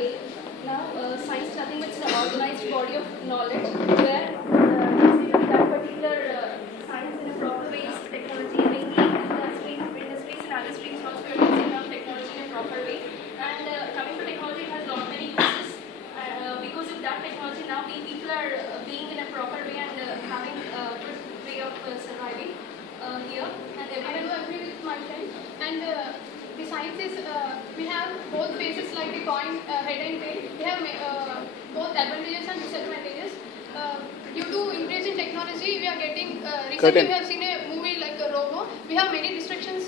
Okay. Now, science is nothing but an organized body of knowledge where that particular science in a proper way is technology, mainly industries and other streams also we are using now technology in a proper way. And coming to technology, it has lot many uses. Because of that technology, now we people are being in a proper way and having a good way of surviving here. And everyone will agree with my friend. And the science is, we have both faces like the coin, head and tail. We have both advantages and disadvantages. Due to increase in technology, we are getting, recently we have seen a movie like a Robo. We have many distractions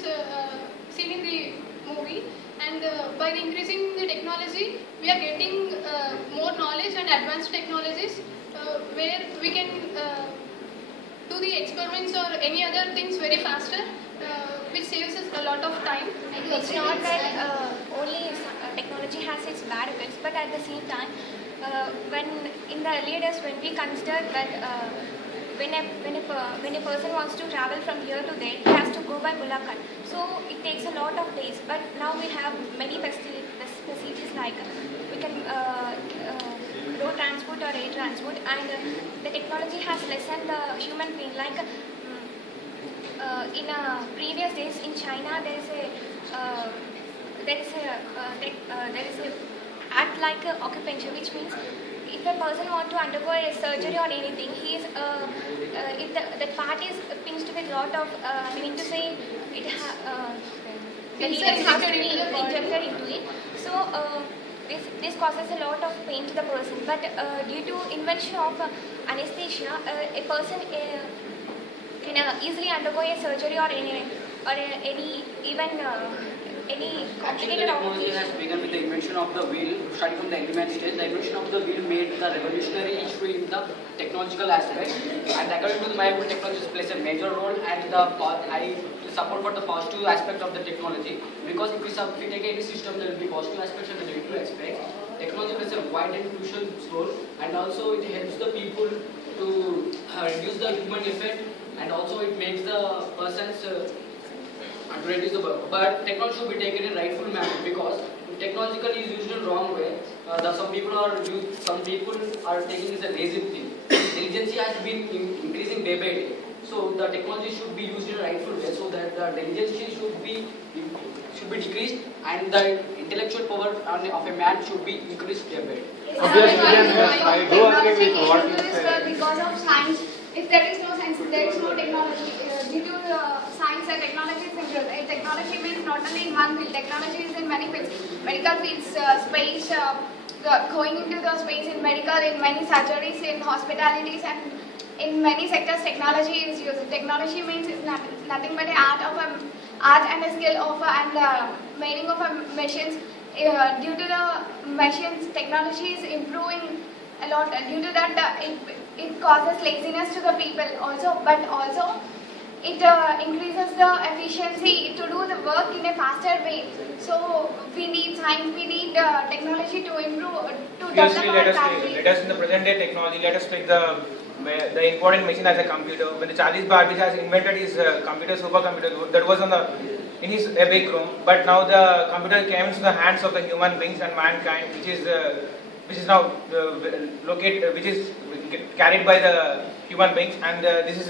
seen in the movie. And by increasing the technology, we are getting more knowledge and advanced technologies where we can do the experiments or any other things very faster, which saves us a lot of time. It's not that only technology has its bad effects, but at the same time, when in the earlier days when we considered that when a person wants to travel from here to there, he has to go by bullock cart. So it takes a lot of days. But now we have many facilities like we can road transport or air transport, and the technology has lessened the human pain. Like in previous days in China, there is a act like acupuncture, which means if a person wants to undergo a surgery or anything, he is if that part is pinched with lot of I mean to say it the needle has to be injected into it. So this causes a lot of pain to the person. But due to invention of anesthesia, a person can easily undergo a surgery or any complicated technology has begun with the invention of the wheel. Starting from the Enlightenment stage, the invention of the wheel made the revolutionary issue in the technological aspect. And according to my opinion, technology plays a major role, and I support for the positive aspect of the technology, because if we take any system, there will be positive aspects and negative aspects. Technology plays a wide and crucial role, and also it helps the people to reduce the human effect, and also it makes the persons to reduce the work. But technology should be taken in rightful manner, because if technologically is used in wrong way, some people are taking it as a lazy thing. Diligence has been increasing day by day. So the technology should be used in a rightful way, so that the diligence should be decreased and the intellectual power of a man should be increased day by day. I do agree with what you said. Because of science, if there is no science, there is no technology. Due to science and technology is improved. Technology means not only in one field. Technology is in many fields. Medical fields, space, going into the space in medical, in many surgeries, in hospitalities, and in many sectors, technology is used. Technology means it's nothing but an art and a skill of and making of machines. Due to the machines, technology is improving a lot. Due to that, it causes laziness to the people also, but also it increases the efficiency to do the work in a faster way. So we need science, we need technology to improve, to Obviously, develop our country. let us in the present day technology, let us take the important machine as a computer. When the Charles Babbage has invented his computer, supercomputer, that was in his big room. But now the computer came into the hands of the human beings and mankind, which is now which is carried by the human beings, and this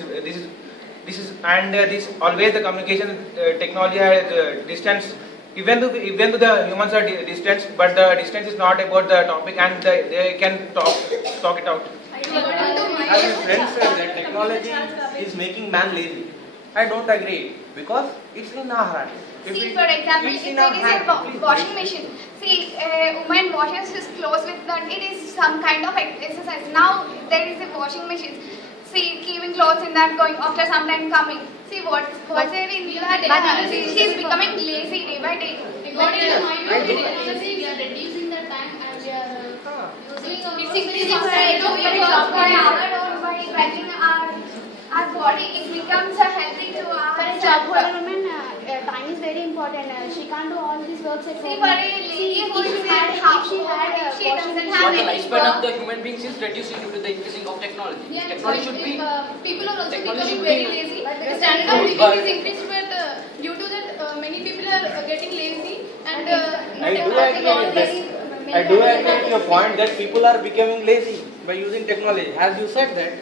always the communication technology has distance. Even though the humans are distant, but the distance is not about the topic, and they can talk it out. As my friend said that technology is making man lazy. I don't agree, because it's in our hands. See, for example, if there is a washing machine, see, a woman washes his clothes with that, it is some kind of exercise. Now there is a washing machine. See, keeping clothes in that, going after some time coming. See, what's there in that? She is becoming lazy day by day. According to my view, we are reducing the time and we are using By tracking our body, it becomes healthy to our For a job holder woman, time is very important. She can't do all these works at See, home. for a lady who if she doesn't have But the any lifespan of work. the human beings is reducing due to the increasing of technology. Yeah, Technology should be. people are also Technology becoming should very be- lazy. The standard of living is increased, but due to that, many people are getting lazy and I do agree with this. Very I do well. agree with your point that people are becoming lazy by using technology. As you said that,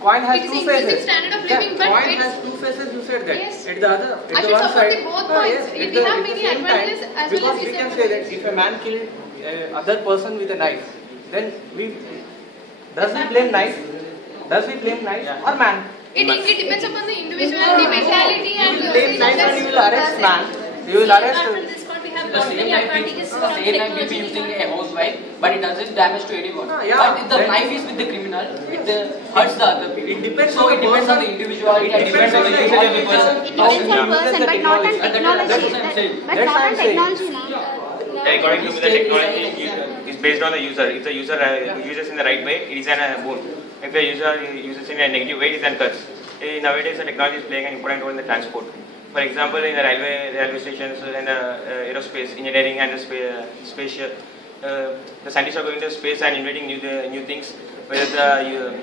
coin has It is two increasing faces. standard of Yeah, living, but coin it's- has two faces. You said that. Yes. At the other, I at should the one support side. the both Ah, points. yes, We at the, have at the many same advantages time, as well because as we can say that if a man killed other person with a knife, then we blame knife? Does we blame knife or man? It depends upon the individuality, mentality, You and will blame knife and you will arrest man. You will arrest. The same knife will be using a housewife, but it doesn't damage to anyone. Yeah, But if the then- knife is with the criminal, it hurts the other people. It depends so on it the depends on person. the individuality. It depends on the usage of the person. It depends on person, but not on technology. That's what I'm saying. But That's not what on I'm saying. technology now. According to me, the technology is based on the user. If the user uses in the right way, it is a boon. If the user uses in a negative way, it is a curse. Nowadays, the technology is playing an important role in the transport. For example, in the railway stations and the aerospace engineering and the space, the scientists are going to space and inventing new things. Whether the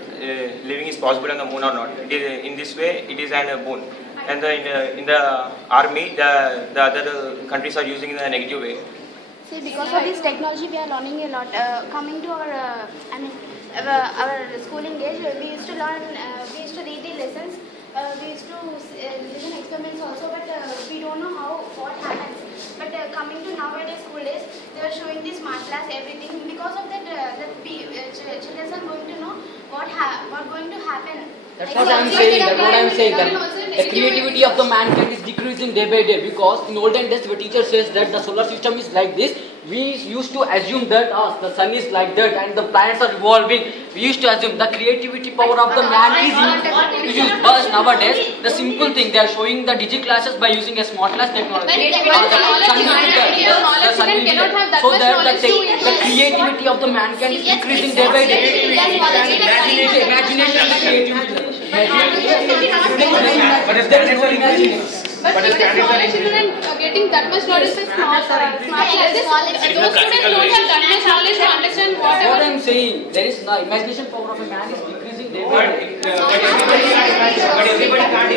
living is possible on the moon or not. In this way, it is a boon. And in the army, the other countries are using in a negative way. See, because of this technology, we are learning a lot. Coming to our schooling age, we used to learn, we used to read the lessons, we used to listen experiments also, but we don't know what happens. But coming to nowadays school days, they are showing the smart class, everything. Because of that, children are going to know what going to happen. That's what I'm saying. That's what I'm saying. The creativity of the mankind is decreasing day by day because in olden days, the teacher says that the solar system is like this. We used to assume that the sun is like that and the planets are revolving. We used to assume the creativity power of the man is used. But nowadays, the simple thing they are showing the digi classes by using a smart class technology. So that the creativity of the mankind is decreasing day by day. Imagination and creativity. But smaller children getting that much knowledge with small classes, those students don't have that much knowledge to understand What whatever. I'm saying, there is no imagination power of a man is decreasing day by day. But everybody can't